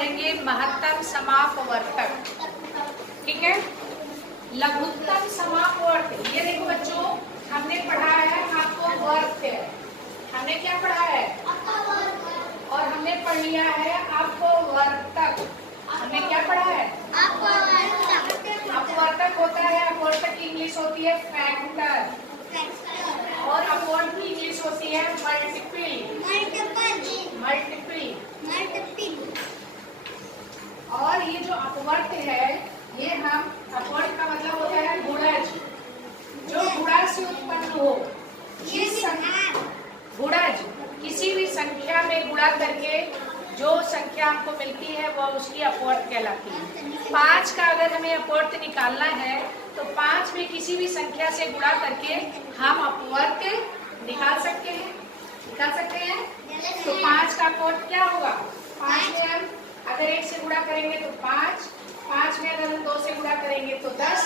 पढ़ेंगे महत्तम समापवर्तक, ठीक है। लघुत्तम समापवर्तक, ये देखो बच्चों, हमने पढ़ा है आपको वर्त, हमने क्या पढ़ा है, और हमने पढ़ लिया है आपको वर्तक। हमने क्या पढ़ा है, अपवर्तक होता है, अपवर्तक की इंग्लिश होती है फैक्टर, और अपवर्तक की इंग्लिश होती है मल्टीपल। और ये जो अपवर्त है, ये हम, अपवर्त का मतलब होता है गुणज, जो गुणा से उत्पन्न हो। गुणज किसी भी संख्या में गुणा करके जो संख्या हमको मिलती है वह उसकी अपवर्त कहलाती है। 5 का अगर हमें अपवर्त निकालना है तो 5 में किसी भी संख्या से गुणा करके हम अपवर्त निकाल सकते हैं, तो 5 का अपवर्त क्या होगा, 5 में हम अगर 1 से गुणा करेंगे तो 5, 5 में अगर हम 2 से गुणा करेंगे तो 10,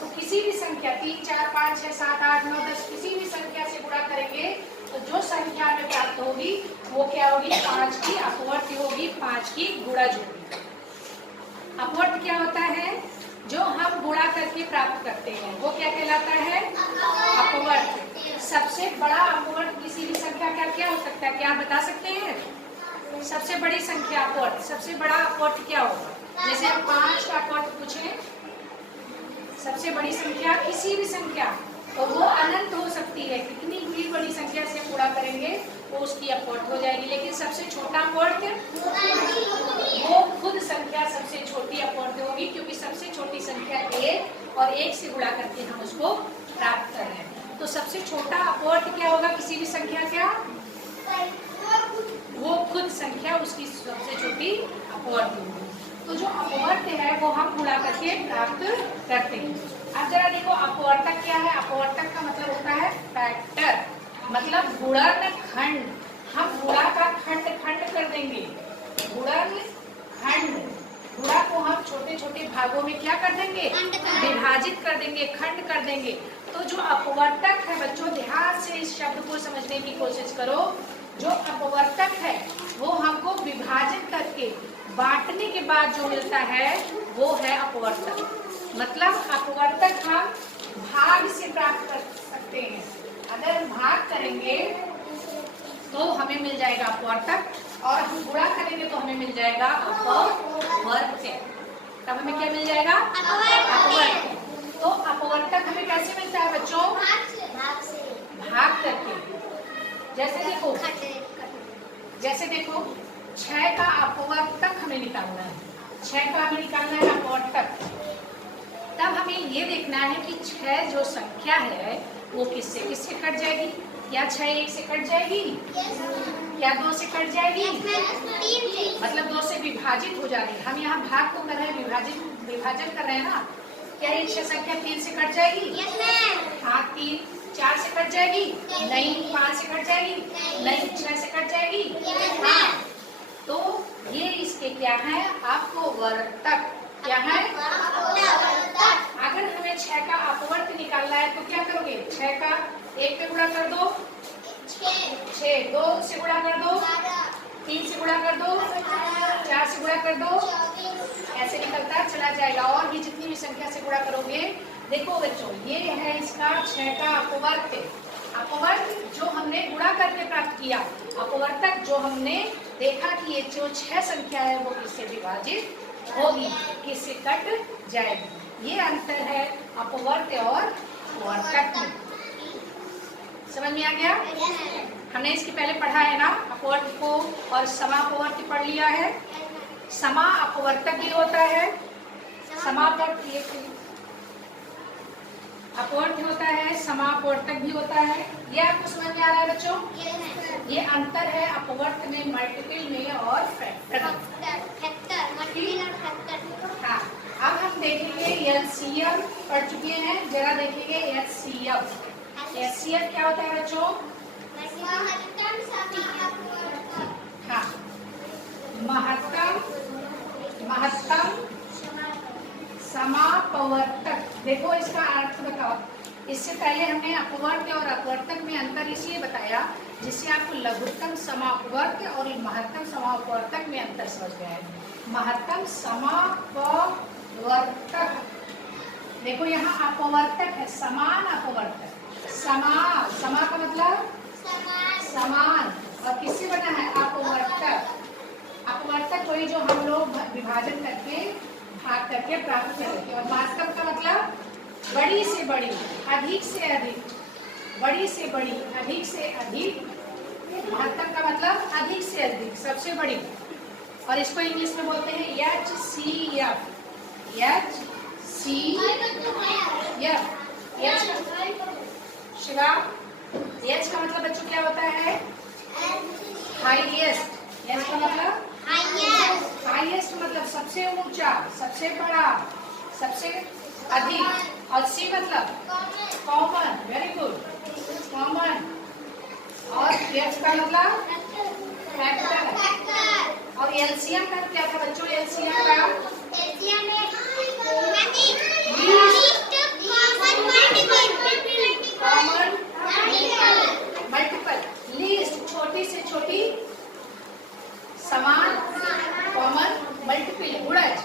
तो किसी भी संख्या 3, 4, 5, 6, 7, 8, 9, 10 किसी भी संख्या से गुणा करेंगे तो जो संख्या हमें प्राप्त होगी वो क्या होगी, 5 की अपवर्त होगी, 5 की गुणज होगी। अपवर्त क्या होता है, जो हम गुणा करके प्राप्त करते हैं वो क्या कहलाता है, अपवर्त। सबसे बड़ा अपवर्त किसी भी संख्या का क्या हो सकता है, क्या आप बता सकते हैं, सबसे बड़ी संख्या अपवर्त, सबसे बड़ा अपवर्त क्या होगा, जैसे हम 5 का अपवर्त पूछे, सबसे बड़ी संख्या किसी भी संख्या, तो वो अनंत हो सकती है, कितनी भी बड़ी संख्या से गुणा करेंगे वो उसकी अपवर्त हो जाएगी। लेकिन सबसे छोटा अपवर्त वो खुद संख्या सबसे छोटी अपवर्त होगी, क्योंकि सबसे छोटी संख्या 1 और 1 से गुणा करके हम उसको प्राप्त कर रहे हैं। तो सबसे छोटा अपवर्त क्या होगा किसी भी संख्या का, वो खुद संख्या उसकी सबसे छोटी अपवर्त होगी। तो जो अपवर्त है वो हम गुणा करके प्राप्त करते हैं। अब जरा देखो अपवर्तक क्या है, अपवर्तक का मतलब होता है फैक्टर, मतलब गुणनखंड। हम गुणा का खंड खंड कर देंगे, गुणनखंड, गुणा को हम छोटे छोटे भागों में क्या कर देंगे, विभाजित कर देंगे, खंड कर देंगे। तो जो अपवर्तक है बच्चों, ध्यान से इस शब्द को समझने की कोशिश करो, जो अपवर्तक है वो हमको विभाजित करके बांटने के बाद जो मिलता है वो है अपवर्तक। मतलब अपवर्तक हम भाग से प्राप्त कर सकते हैं, अगर भाग करेंगे तो हमें मिल जाएगा अपवर्तक, और हम गुणा करेंगे तो हमें मिल जाएगा अपवर्त। तब हमें क्या मिल जाएगा, अपवर्त। तो अपवर्तक हमें कैसे मिलता है बच्चों, भाग करके। जैसे देखो 6 का अपवर्तक हमें निकालना है, 6 का हमें निकालना है अपवर्तक। तब हमें ये देखना है कि 6 जो संख्या है वो किससे किससे कट जाएगी, क्या 6 1 से कट जाएगी, क्या 2 से कट जाएगी, मतलब 2 से विभाजित हो जाएगी। हम यहाँ भाग तो कर रहे हैं, विभाजन कर रहे हैं ना। क्या ये 6 संख्या 3 से कट जाएगी, हाँ 3, 4 से कट जाएगी, नहीं 5 से कट जाएगी, नहीं 6 से कट जाएगी, हाँ। तो ये इसके क्या है, आपको वर्तक क्या है, अगर हमें 6 का अपवर्त निकालना है तो क्या करोगे, 6 का 1 पे गुणा कर दो, 6, 2 से गुणा कर दो, 3 से गुणा कर दो, 4 से गुणा कर दो, ऐसे निकलता चला जाएगा। और भी जितनी भी संख्या से गुणा करोगे, देखो बच्चों ये है इसका 6 का अपवर्त। अपवर्त जो हमने गुणा करके प्राप्त किया, अपवर्तक जो हमने देखा कि ये जो 6 संख्या है वो किससे विभाजित होगी, किससे कट जाएगी। ये अंतर है अपवर्त और वर्तक में। समझ में आ गया, हमने इसके पहले पढ़ा है ना अपवर्त को, और समापवर्त पढ़ लिया है। समा अपवर्तक भी होता है, अपवर्त होता है, समापवर्तक भी होता है। ये आपको समझ में आ रहा है बच्चों, ये अंतर है अपवर्त में, मल्टीपल में और फैक्टर। हाँ, अब हम देखेंगे एलसीएम, पढ़ चुके हैं, जरा देखेंगे एलसीएम। एलसीएम क्या होता है बच्चों, हाँ महत्तम समापवर्तक। देखो इसका अर्थ बताओ, इससे पहले हमने अपवर्त्य और अपवर्तक में अंतर इसलिए बताया जिससे आपको लघुत्तम समापवर्त्य और महत्तम समापवर्तक में अंतर समझ गया है। महत्तम समापवर्तक, देखो यहाँ अपवर्तक है, समान अपवर्तक, समा का मतलब समान, और किससे बना है? अपवर्तक। अपवर्तक वही जो हम लोग विभाजन करके भाग करके प्राप्त करेंगे। और वास्तव का मतलब बड़ी से बड़ी, अधिक से अधिक, बड़ी से बड़ी, अधिक से अधिक। महत्तम का मतलब अधिक से अधिक, सबसे बड़ी। और इसको इंग्लिश में बोलते हैं HCF। शिवा, H का मतलब बच्चों क्या होता है? हाईएस्ट। H का मतलब हाईएस्ट मतलब सबसे ऊंचा, सबसे बड़ा, सबसे अधिक। और C मतलब कॉमन, वेरी गुड, कॉमन। और F का मतलब फैक्टर। और LCM का क्या था बच्चों? LCM का कॉमन मल्टीपल, लीस्ट छोटी से छोटी, समान, कॉमन मल्टीपल, गुणज।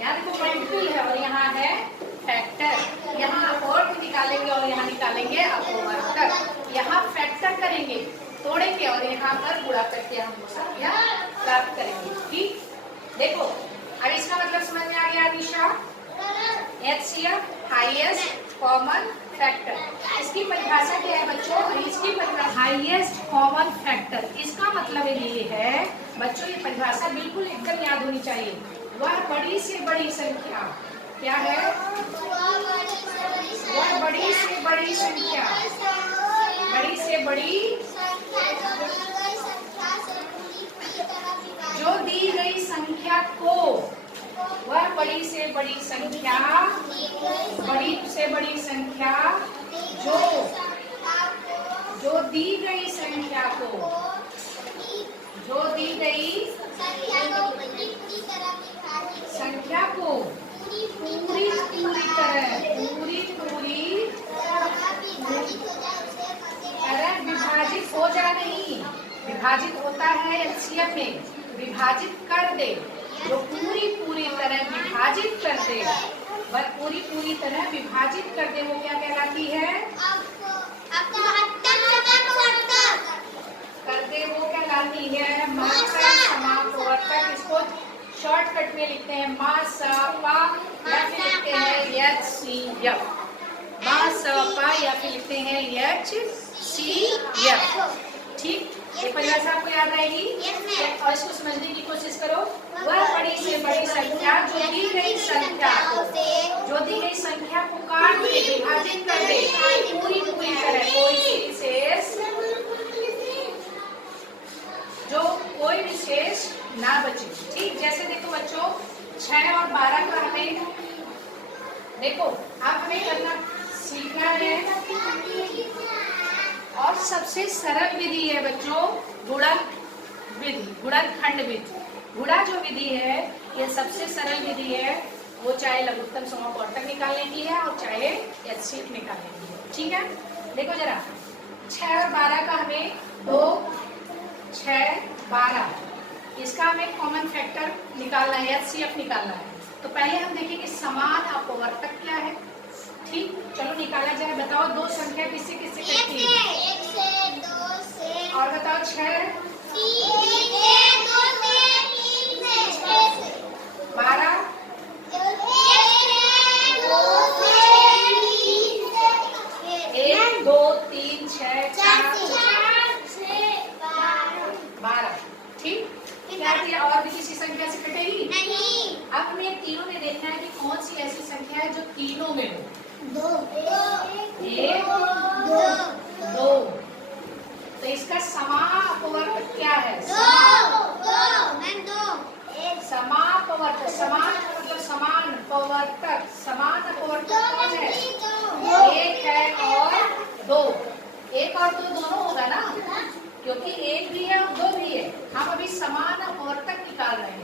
यहाँ देखो मल्टीपल है और यहाँ है फैक्टर। यहाँ अपवर्त निकालेंगे और यहाँ निकालेंगे अपवर्तक। यहाँ फैक्टर करेंगे, तोड़ेंगे, और यहाँ पर गुणा करके हम संख्या प्राप्त करेंगे। ठीक, देखो अब इसका मतलब समझ में आ गया निशा? HCF, highest, common, factor. इसकी परिभाषा क्या है बच्चों? इसकी परिभाषा हाईएस्ट कॉमन फैक्टर, इसका मतलब ये है बच्चों, ये परिभाषा बिल्कुल एकदम याद होनी चाहिए। वह बड़ी से बड़ी संख्या क्या है? वह बड़ी से बड़ी संख्या, बड़ी से बड़ी जो दी गई संख्या को, वह बड़ी से बड़ी संख्या, बड़ी से बड़ी संख्या जो दी गई संख्या को, जो दी गई संख्या को पूरी तरह विभाजित हो जा, नहीं विभाजित होता है LCM में, विभाजित कर दे, जो पूरी तरह विभाजित कर दे, वह पूरी तरह विभाजित कर दे, वो क्या कहलाती है? कर दे वो कहलाती है महत्तम समापवर्तक। इसको शॉर्टकट में लिखते हैं MSPA, या फिर लिखते हैं HCF, MSPA या फिर लिखते हैं HCF। ठीक, ये परिभाषा आपको याद रहेगी और इसको समझने की कोशिश करो। वह बड़ी से बड़ी संख्या जो दी गई संख्या को काट दे, विभाजित कर दे, पूरी तरह, कोई विशेष ना बचे। ठीक, जैसे देखो बच्चों 6 और 12 का हमें देखो आप हमें करना सीखना है। और सबसे सरल विधि है बच्चों गुणन विधि, गुणनखंड विधि। गुणा जो विधि है ये सबसे सरल विधि है, वो चाहे लघुत्तम समापवर्तक निकालने की है और चाहे HCF निकालने की है। ठीक है, देखो जरा 6 और 12 का हमें 2, 6, 12, इसका हमें कॉमन फैक्टर निकालना है, HCF निकालना है। तो पहले हम देखेंगे समान अपवर्तक क्या है। ठीक, चलो निकाला जाए। बताओ दो संख्या किससे किससे कटती है? 1 से 2 से। और बताओ 6 12 1 2 3 6 4 12। ठीक, क्या और भी किसी संख्या से कटेगी? नहीं। अब हमें तीनों में देखना है कि कौन सी ऐसी संख्या है जो तीनों में हो। 2 1 2। तो इसका समापवर्तक क्या है? समापवर्तक, समान मतलब समान पवर्तक, समान अपवर्तक कौन है? 1 है और 2। 1 और 2 दोनों होगा ना, क्योंकि 1 भी है और 2 भी है। हम अभी समान अपवर्तक निकाल रहे हैं।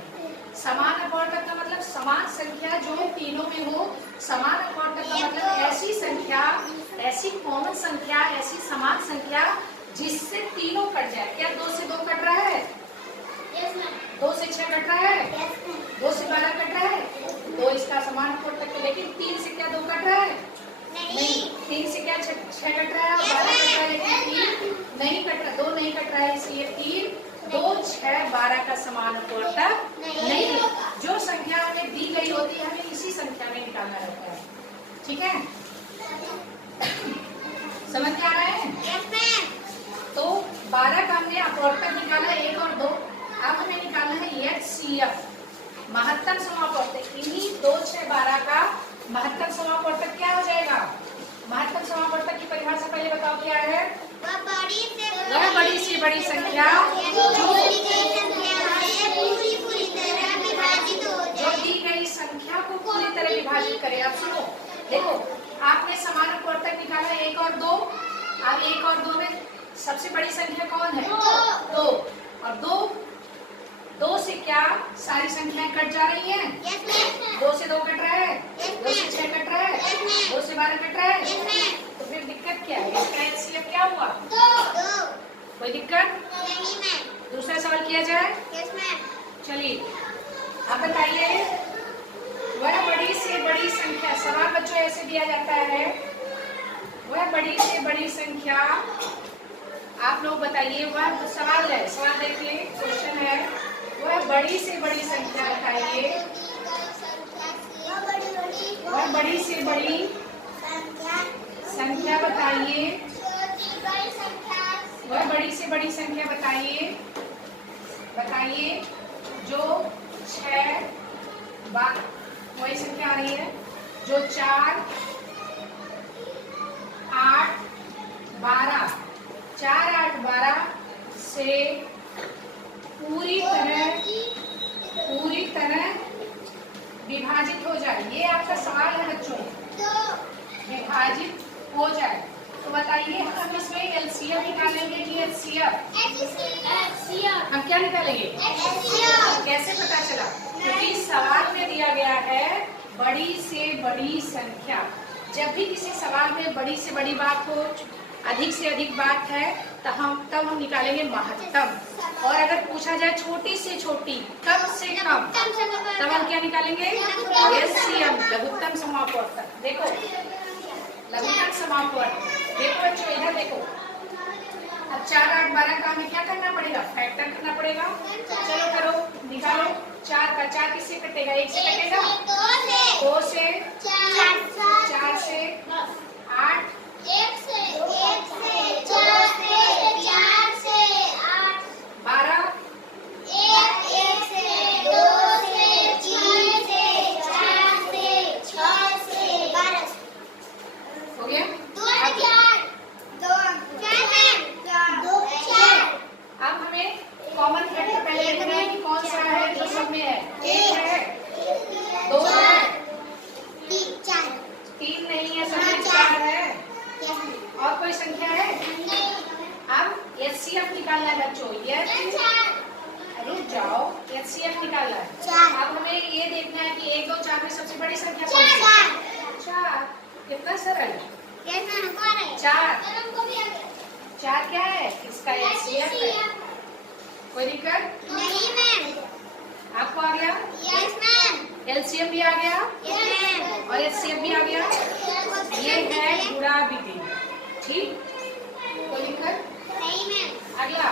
समान अपवर्तक का मतलब समान संख्या जो तीनों में हो। समान अपवर्तक का मतलब ऐसी ऐसी कॉमन संख्या, ऐसी समान संख्या जिससे तीनों कट जाए। क्या 2 से 2 कट रहा है? यस मैम 2 से 6 कट रहा है? यस मैम 2 से 12 कट रहा है? 2 इसका समान अपोर्टक है। लेकिन 3 से क्या 2 कट रहा है? नहीं। 3 से क्या 6 कट रहा है? 12 कट रहा है, लेकिन 3 नहीं कट रहा, 2 नहीं कट रहा है, इसलिए 3, 2, 6, 12 का समान अपोर्टक नहीं है। जो संख्या हमें दी गई होती है हमें इसी संख्या में निकालना रहता है। ठीक है, समझ में आ रहा है? यस मैम तो 12 का हमने अपोर्टक निकाला 1 और 2। अब हमें निकालना है एचसीएफ, महत्तम समापवर्तक। इन्हीं 2, 6, 12 का महत्तम समापवर्तक क्या हो जाएगा? महत्तम समापवर्तक की परिभाषा पहले बताओ क्या है? वह बड़ी से बड़ी संख्या पूरी तरह विभाजित हो जो जाए। दी गई संख्या को पूरी तरह विभाजित करे। अब सुनो, देखो आपने समान अपोर्तक निकाला 1 और 2। अब 1 और 2 में सबसे बड़ी संख्या कौन है? 2। और 2 से क्या सारी संख्याएं कट जा रही हैं? यस मैम 2 से 2 कट रहा है, 2 से 6 कट रहा है, 2 से 12 कट रहा है। यस मैम तो फिर दिक्कत क्या है? इसका एचसीएफ क्या हुआ? 2 कोई दिक्कत? नहीं मैम दूसरा सवाल किया जाए। यस मैम चलिए आप बताइए, वह बड़ी से बड़ी संख्या, सवाल बच्चों ऐसे दिया जाता है, वह बड़ी से बड़ी संख्या, आप लोग बताइए, वह सवाल है, सवाल देखिए, क्वेश्चन है, वह बड़ी से बड़ी संख्या बताइए, वह बड़ी से बड़ी संख्या बताइए, वह बड़ी से बड़ी संख्या बताइए, बताइए जो 6 वही संख्या आ रही है, जो 4, 8, 12, 4, 8, 12 से पूरी तरह विभाजित हो जाए। ये आपका सवाल है बच्चों, विभाजित हो जाए। तो बताइए हम इसमें एलसीएम निकालेंगे कि एचसीएफ? हम क्या निकालेंगे? कैसे पता चला? क्योंकि सवाल में दिया गया है बड़ी से बड़ी संख्या। जब भी किसी सवाल में बड़ी से बड़ी बात हो, अधिक से अधिक बात है, तब हम निकालेंगे महत्तम। और अगर पूछा जाए छोटी से छोटी, कम से कम, तब हम क्या निकालेंगे? एलसीएम, लघुत्तम समापवर्तक। देखो लघुत्तम समापवर्तक, देखो बच्चों इधर देखो। अब 4, 8, 12 का हमें क्या करना पड़ेगा? फैक्टर करना पड़ेगा। चलो करो, निकालो। 4 का 4 किससे कटेगा? 1 से कटेगा, 2 से, 4 से, 8, 12, हो गया। अब हमें कॉमन फैक्टर पहले देखना है कि कौन सा है जो सब में है। 1 है, 2 है, 3 नहीं है, सब में 4 है। और कोई संख्या है? अब एचसीएफ निकालना है बच्चों। रुक जाओ, एचसीएफ निकालना है। अब हमें ये देखना है कि 1, 2, 4 में सबसे बड़ी संख्या कौन सी है? 4। कितना सरल है। 4 क्या है? इसका एचसीएफ है। कोई दिक्कत? नहीं मैम आपको आ गया? यस मैम एलसीएम भी आ गया यस मैम और एचसीएफ भी आ गया। ये है गुणा विधि। ठीक, कोई दिक्कत? नहीं मैम अगला